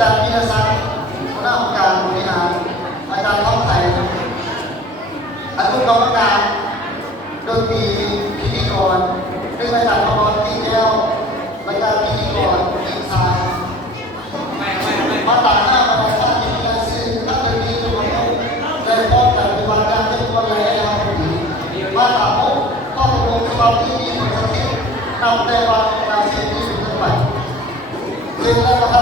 จารย์วิทยาศักดิ์หัวหน้าองค์การบริหารอาจารย์ท้องไทยอนุกรรมการดนตรีพิธีกรซึ่งอาจารย์พรที่แก้วรายการพิธีกรทีมชายมาต่างหน้ามาต่างที่มีการซื้อนักดนตรีทุกคนได้ป้องกันปฏิบัติการทุกคนแล้วมาต่างพบข้อตกลงฉบับที่มีผลสำเร็จนำแต่วันนาเสียงที่สุดไปซึ่งได้ประก